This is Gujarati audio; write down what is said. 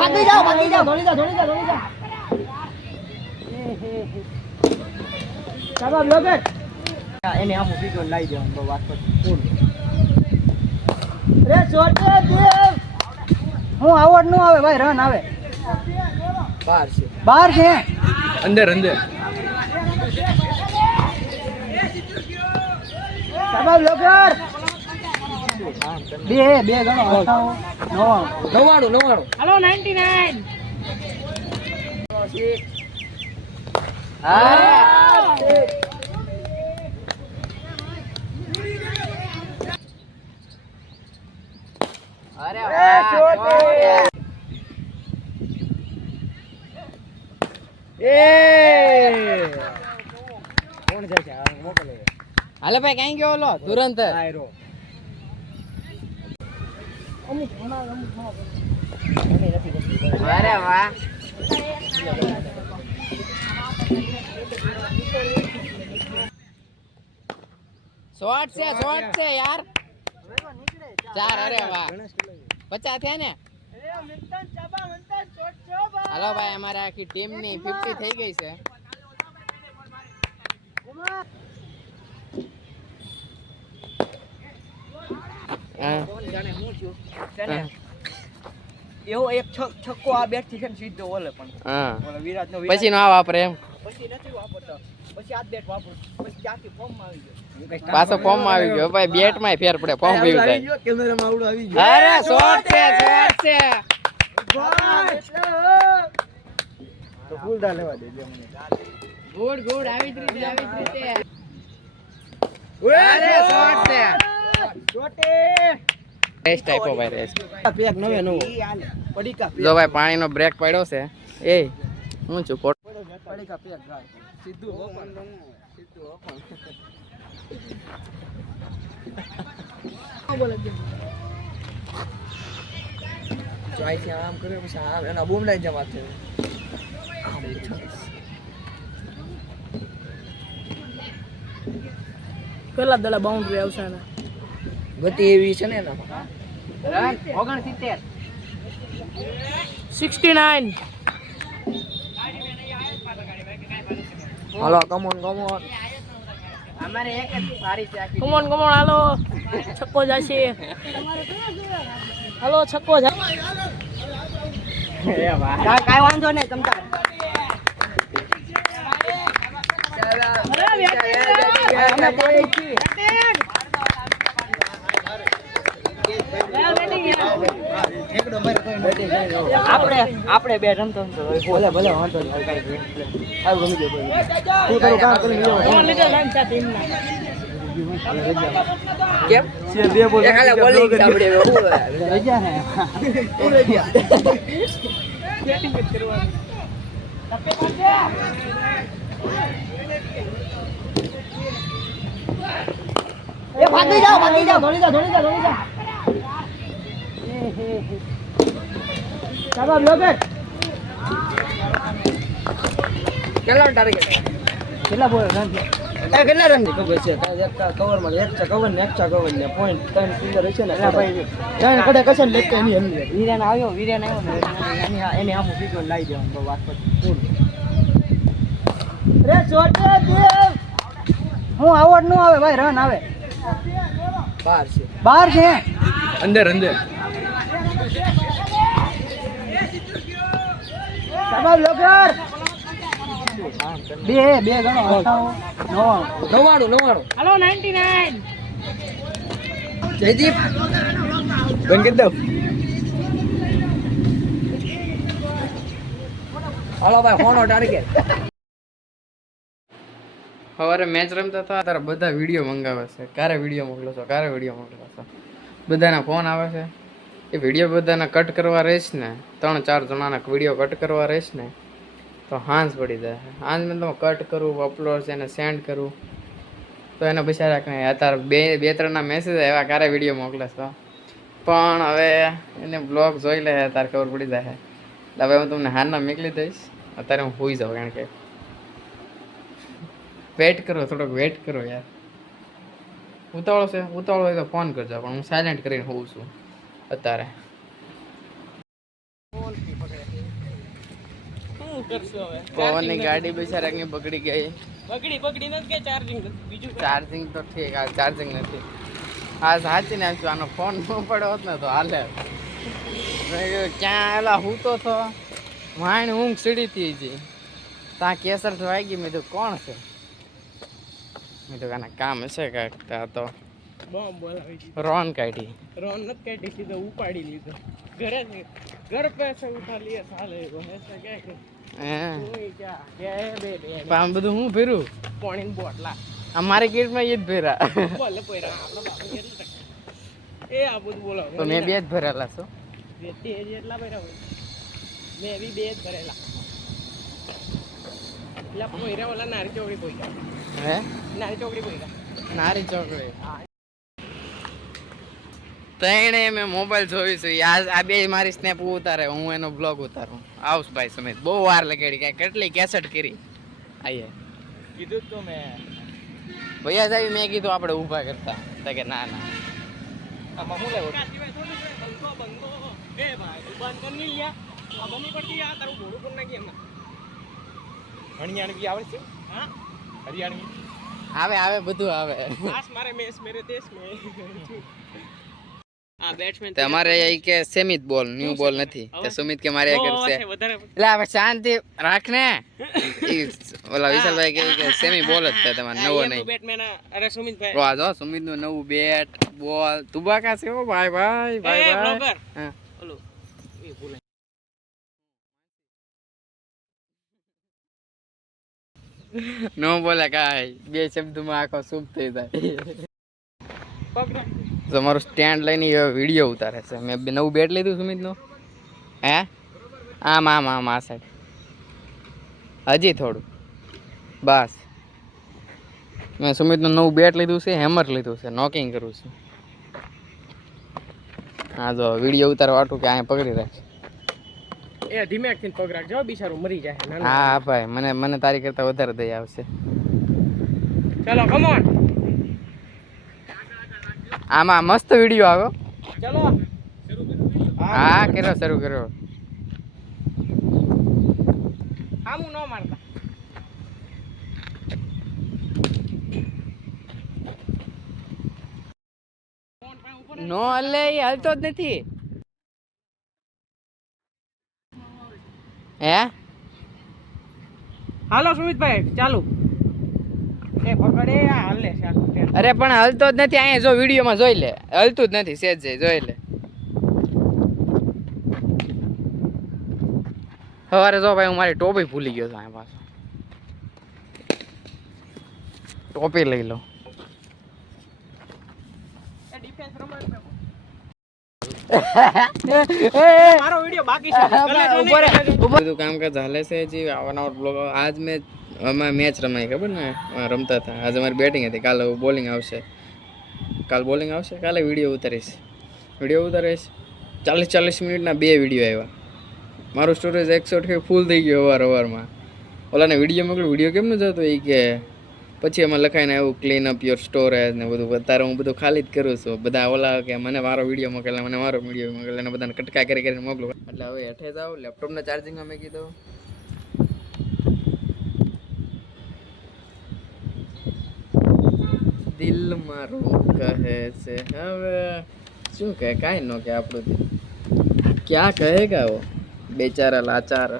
ભાગી જાઓ ધોળી જા ચાલો બ્લોગર એને આમ બીજો લાવી દેવાનું તો વાત પર રે છોટે દેવ હું આવડ નો આવે ભાઈ રન આવે બહાર છે અંદર ચાલો બ્લોગર બે ગણો 99 હાલો 99 અરે કોણ જાય છે મોકલે હાલે ભાઈ કઈ ગયો લો તુરંત આયરો અમુક અરે વાહ શોર્ટ છે યાર 4 અરે વાહ 50 થયા ને હાલો ભાઈ અમારે આખી ટીમ ની 50 થઈ ગઈ છે એવો એક છક્કો આ બેટ થી છે ને સીધો ઓલે પણ ઓલે વિરાટ નો પછી ના વાપરે એમ પછી નથી વાપરતો પછી આ બેટ વાપરું પછી ક્યાંથી ફોર્મ માં આવી ગયો પાછો ફોર્મ માં આવી ગયો ભાઈ બેટ માં ફેર પડે ફોર્મ આવી જાય કેમેરા માં આવડો આવી ગયો અરે શોટ છે તો ફૂલ દા લેવા દેજે મને ગુડ આવી જ રીતે અરે શોટ છે છોટે રેસ્ટ આપ્યો ભાઈ રેસ્ટ પેક નવે પડીકા જો ભાઈ પાણીનો બ્રેક પડ્યો છે એ હું છું પડીકા પેક ગાય સીધું ઓપન બોલે ચોઈસ આમ કરે પછી આમ એના બૂમ લઈ જવા છે કેટલા દડા બાઉન્ડ્રી આવશે ને ગતિ એવી છે ને એનામાં 69 69 હાલો કમોન અમારે એક જ સારી છે કમોન હાલો છક્કો જશે હાલો છક્કો જા એ વાહ કાઈ વાંધો નહીં તમતા આપણે બે રમતો ભલે વાંધો નહીં આવું ગમી ગયો તું તારું કામ કરી લો કોણ લીધે લાઈન છે ટીમના કેમ છે બે બોલ એક ખાલી બોલિંગ સાંભળે રજા હે રજા બેટિંગ કરવાનું ટપ્પે પાડે એ ભાગી જાઓ ધોળી જા ચાલો બ્લોગર કેટલા ટાર્ગેટ કેટલા બોલ રન કેટલા રન ખબર છે એક કવર માં એક કવર ને એક કવર ને પોઈન્ટ 3 ફિંગર છે ને ભાઈ ત્રણ કડે કશે ને લેકે એની અંદર વીરેન આવ્યો ને એને આમ બીજો લાવી દેવાનું તો વાત પર રે છોટે દેવ હું આવડ નો આવે ભાઈ રન આવે બહાર છે અંદર ચાલો બ્લોગર બે ગણો 99 હાલો 99 જયદીપ બંધ કરી દો હાલો ભાઈ ફોનો ટાર્ગેટ સવારે મેચ રમતા હતા તારા બધા વિડીયો મંગાવે છે ક્યારે વિડીયો મોકલો છો બધાના ફોન આવે છે એ વિડીયો બધાના કટ કરવા રહીશ ને 3-4 જણાના વિડીયો કટ કરવા રહીશ ને તો હાંસ પડી જાય હાંસ મેં તમે કટ કરું અપલોડ છે એને સેન્ડ કરું તો એને બિચારા કંઈ અત્યારે બે ત્રણના મેસેજ એવા ક્યારે વિડીયો મોકલે છો પણ હવે એને બ્લોગ જોઈ લે તારે ખબર પડી જાય એટલે હવે હું તમને હારના મોકલી દઈશ અત્યારે હું હોઈ જાઉં કારણ કે થોડોક વેટ કરો યાર ઉતાવળો હોય તો ફોન કરજો પણ હું સાયલેન્ટ કરીને હોઉં છું અત્યારે કરશું હવે પવનની ગાડી બિચારાની બગડી ગઈ. બગડી નથી કે ચાર્જિંગ બીજું ચાર્જિંગ તો ઠીક, આ ચાર્જિંગ નથી. આ સાચી નાખશું, આનો ફોન ન પડ્યો હોત ને તો હાલે. મેં કીધું ક્યાં એલા હું તો વાણ ઊંઘ સીડી હતી જી. ત્યાં કેસર તો આવી ગઈ. મેં કીધું કોણ છે? મેં તો આના કામ હશે કાંઈક. ત્યાં તો બોમ્બ બોલાવી રોન કાઢી. રોન નથી કાઢી, સીધો ઉપાડી લીધો. ઘરે ઘર પૈસે ઉઠા લીએ સાલે એવો એસા ક્યાં કે હે કોઈ ક્યાં કે બે પણ આમ બધું હું ફેરું પાણીની બોટલા અમારી ગેટમાં એ જ ફેરા. બોલે પોયરા આપણો બાપુ કેટલું એ આ બધું બોલો તો મેં બે જ ભરેલા છું. તે એટલા ભર્યા હોય મેં બી બે જ ભરેલા. એટલે પોયરા ઓલા નારી ચોકડી પોયરા. હે નારી ચોકડી પોયરા. નારી ચોકડી. તણે મેં મોબાઈલ જોઈ છે. આ બે મારી સ્નેપ ઉતારે, હું એનો બ્લોગ ઉતારું. આવું ભાઈ સમિત બહુ વાર લગાડી. કાંઈ કેટલી કેસેટ કરી આઈએ કીધું તો મેં ભૈયા સાહેબ મેં કીધું આપણે ઊભા કરતા તો કે ના ના આમાં હું લેવો બંધો એ ભાઈ બંધ કરી નહીં લ્યા આ બની પડતી આ તારું ઘોડું પણ નાખી એમાં હરિયાણવી આવે છે. હા હરિયાણવી આવે આવે બધું આવે. આસ મારે મેસ મેરે દેશ મે આ બેટ્સમેન તમારે એ કે સેમિત બોલ ન્યુ બોલ નથી તે સુમિત કે મારે આગળ છે. વધારે એટલે હવે શાંતિ રાખ ને. ઈ ઓલા વિશાલભાઈ કે સેમી બોલ જ છે તમારે નવો નહીં. બેટમેન અરે સુમિતભાઈ ઓ આ જો સુમિત નું નવું બેટ બોલ તુબાકા છે. ઓ ભાઈ ભાઈ ભાઈ ભાઈ હા ઓલો એ બોલે નો બોલે કાંઈ. બે શબ્દમાં આખો શુભ થઈ જાય. તમારું સ્ટેન્ડ લઈને વિડીયો ઉતારે છે. મેં નવું બેટ લીધું સુમિતનું. હે આમ આમ આમ આ સાઈડ હજી થોડું બસ. મેં સુમિતનું નવું બેટ લીધું છે, હેમર લીધું છે, નોકિંગ કરું છું. હા જો વિડીયો ઉતારવા વાટું કે અહીંયા પકડી રાખે. એ ધીમેકથી પગ રાખજો બિચારું મરી જાય. હા ભાઈ મને તારી કરતા વધારે દઈ આવશે. ચલો કમ ઓન આમાં મસ્ત વિડીયો આવ્યો. ચલો હા કર્યો શરૂ કર્યો. આમું ન મારતા નો એટલે એ હાલતો જ નથી. હે હાલો સુમિતભાઈ ચાલુ એ પકડે આ હાલે છે અરે પણ હલતો જ નથી. અહીંયા જો વિડીયોમાં જોઈ લે, હલતું જ નથી સેજ જોઈ લે. સવારે જો ભાઈ હું મારી ટોપી ભૂલી ગયો છું. અહીંયા પાછો ટોપી લઈ લો. એ ડિફેન્સ રમાડ મારો વિડિયો બાકી છે. બધું કામકાજ હાલે છે. હજી આવનાર બ્લોગ આજ અમે મેચ રમાઈ ખબર ને રમતા હતા. આજે અમારી બેટિંગ હતી. કાલે બોલિંગ આવશે. કાલે વિડીયો ઉતારીશ. 40 મિનિટના 2 વિડીયો આવ્યા. મારું સ્ટોરેજ 100% ફૂલ થઈ ગયો અવારમાં. ઓલાને વિડીયો મોકલું. વિડીયો કેમ ન જતો એ કે પછી એમાં લખાઈને આવ્યું ક્લીન અપ યોર સ્ટોરેજ ને બધું. અત્યારે હું બધું ખાલી જ કરું છું. બધા ઓલા કે મને મારો વિડીયો મોકલે અને બધાને કટકા કરીને મોકલું. એટલે હવે હેઠે જાઓ. લેપટોપના ચાર્જિંગમાં મેં કીધું દિલ મારું કહે છે હવે શું કહે કાંઈ ન કે આપણું દિલ ક્યાં કહેગા વો બેચારા લાચાર.